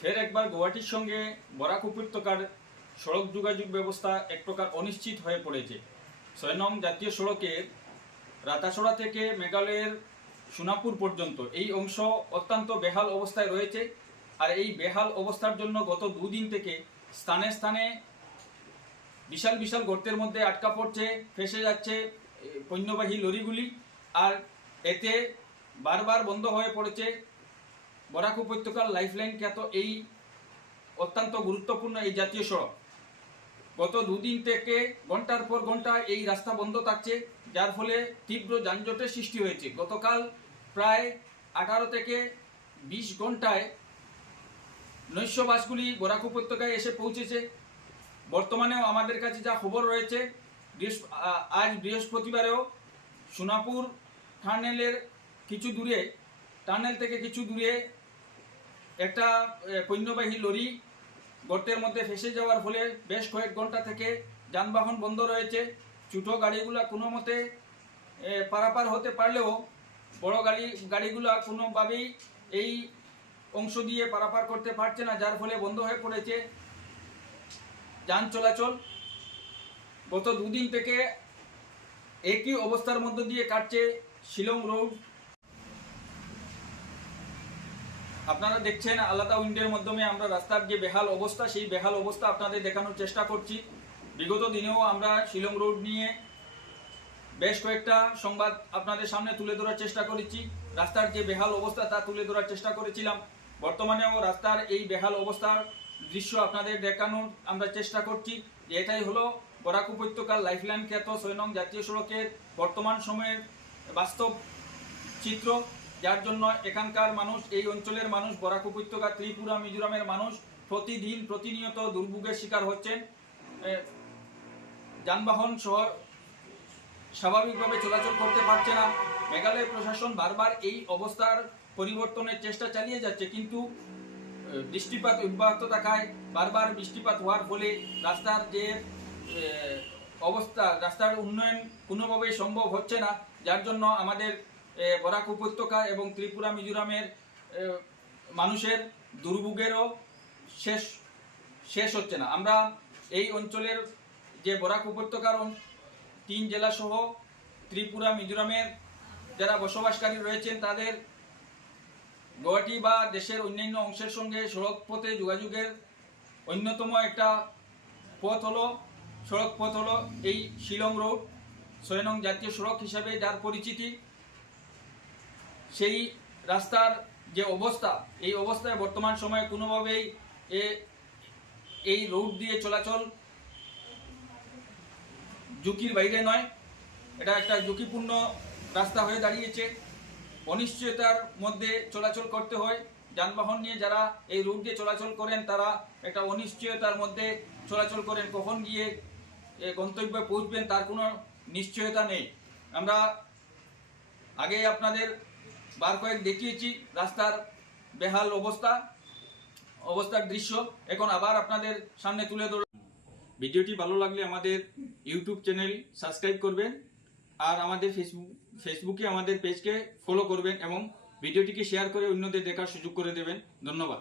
ফের একবার গুয়াহাটির সঙ্গে বরাক উপত্যকার সড়ক যোগাযোগ ব্যবস্থা এক প্রকার অনিশ্চিত হয়ে পড়েছে। ছয় নং জাতীয় সড়কের রাতাছড়া থেকে মেঘালয়ের সোনাপুর পর্যন্ত এই অংশ অত্যন্ত বেহাল অবস্থায় রয়েছে আর এই বেহাল অবস্থার জন্য গত দুদিন থেকে স্থানে স্থানে বিশাল বিশাল গর্তের মধ্যে আটকা পড়ছে, ফেসে যাচ্ছে পণ্যবাহী লরিগুলি আর এতে বারবার বন্ধ হয়ে পড়েছে বরাক উপত্যকার লাইফলাইন খ্যাত এই অত্যন্ত গুরুত্বপূর্ণ এই জাতীয় সড়ক। গত দুদিন থেকে ঘণ্টার পর ঘণ্টা এই রাস্তা বন্ধ থাকছে, যার ফলে তীব্র যানজটের সৃষ্টি হয়েছে। গতকাল প্রায় আঠারো থেকে বিশ ঘন্টায় নৈশ বাসগুলি বরাক উপত্যকায় এসে পৌঁছেছে। বর্তমানেও আমাদের কাছে যা খবর রয়েছে আজ বৃহস্পতিবারেও সোনাপুর টানেলের কিছু দূরে, টানেল থেকে কিছু দূরে একটা পণ্যবাহী লরি গর্তের মধ্যে ফেসে যাওয়ার ফলে বেশ কয়েক ঘণ্টা থেকে যানবাহন বন্ধ রয়েছে। ছোটো গাড়িগুলা কোনো মতে পারাপার হতে পারলেও বড় গাড়ি, গাড়িগুলা কোনোভাবেই এই অংশ দিয়ে পারাপার করতে পারছে না, যার ফলে বন্ধ হয়ে পড়েছে যান চলাচল। গত দুদিন থেকে একই অবস্থার মধ্য দিয়ে কাটছে শিলং রোড। আপনারা দেখছেন আলাদা উইন্ডের মাধ্যমে আমরা রাস্তার যে বেহাল অবস্থা, সেই বেহাল অবস্থা আপনাদের দেখানোর চেষ্টা করছি। বিগত দিনেও আমরা শিলং রোড নিয়ে বেশ কয়েকটা সংবাদ আপনাদের সামনে তুলে ধরার চেষ্টা করেছি। রাস্তার যে বেহাল অবস্থা, তা তুলে ধরার চেষ্টা করেছিলাম। বর্তমানেও রাস্তার এই বেহাল অবস্থার দৃশ্য আপনাদের দেখানোর আমরা চেষ্টা করছি। এটাই হলো বরাক উপত্যকার লাইফলাইন খ্যাত ছয় নং জাতীয় সড়কের বর্তমান সময়ের বাস্তব চিত্র। যার জন্য এখানকার মানুষ, এই অঞ্চলের মানুষ, বরাক উপত্যকা, ত্রিপুরা, মিজোরামের মানুষ প্রতিদিন প্রতিনিয়ত দুর্ভোগের শিকার হচ্ছেন। যানবাহন সহ স্বাভাবিকভাবে চলাচল করতে পারছে না। মেঘালয় প্রশাসন বারবার এই অবস্থার পরিবর্তনের চেষ্টা চালিয়ে যাচ্ছে, কিন্তু বৃষ্টিপাত অব্যাহত থাকায় বারবার বৃষ্টিপাত হওয়ার ফলে রাস্তার যে অবস্থা, রাস্তার উন্নয়ন কোনোভাবেই সম্ভব হচ্ছে না। যার জন্য আমাদের বরাক উপত্যকা এবং ত্রিপুরা মিজোরামের মানুষের দুর্ভোগেরও শেষ শেষ হচ্ছে না। আমরা এই অঞ্চলের যে বরাক উপত্যকার তিন জেলা সহ ত্রিপুরা, মিজোরামের যারা বসবাসকারী রয়েছেন, তাদের গুয়াহাটি বা দেশের অন্যান্য অংশের সঙ্গে সড়ক পথে যোগাযোগের অন্যতম একটা পথ হলো সড়ক পথ হলো এই শিলং রোড, ছয় নং জাতীয় সড়ক হিসাবে যার পরিচিতি সেই রাস্তার যে অবস্থা, এই অবস্থায় বর্তমান সময়ে কোনোভাবেই এই রোড দিয়ে চলাচল ঝুঁকির বাইরে নয়। এটা একটা ঝুঁকিপূর্ণ রাস্তা হয়ে দাঁড়িয়েছে। অনিশ্চয়তার মধ্যে চলাচল করতে হয়। যানবাহন নিয়ে যারা এই রুট দিয়ে চলাচল করেন, তারা একটা অনিশ্চয়তার মধ্যে চলাচল করেন। কখন গিয়ে গন্তব্যে পৌঁছবেন, তার কোনো নিশ্চয়তা নেই। আমরা আগে আপনাদের বার কয়েক দেখিয়েছি রাস্তার বেহাল অবস্থা, অবস্থার দৃশ্য। এখন আবার আপনাদের সামনে তুলে ধরলাম। ভিডিওটি ভালো লাগলে আমাদের ইউটিউব চ্যানেল সাবস্ক্রাইব করবেন আর আমাদের ফেসবুক, ফেসবুকে আমাদের পেজকে ফলো করবেন এবং ভিডিওটিকে শেয়ার করে অন্যদের দেখার সুযোগ করে দেবেন। ধন্যবাদ।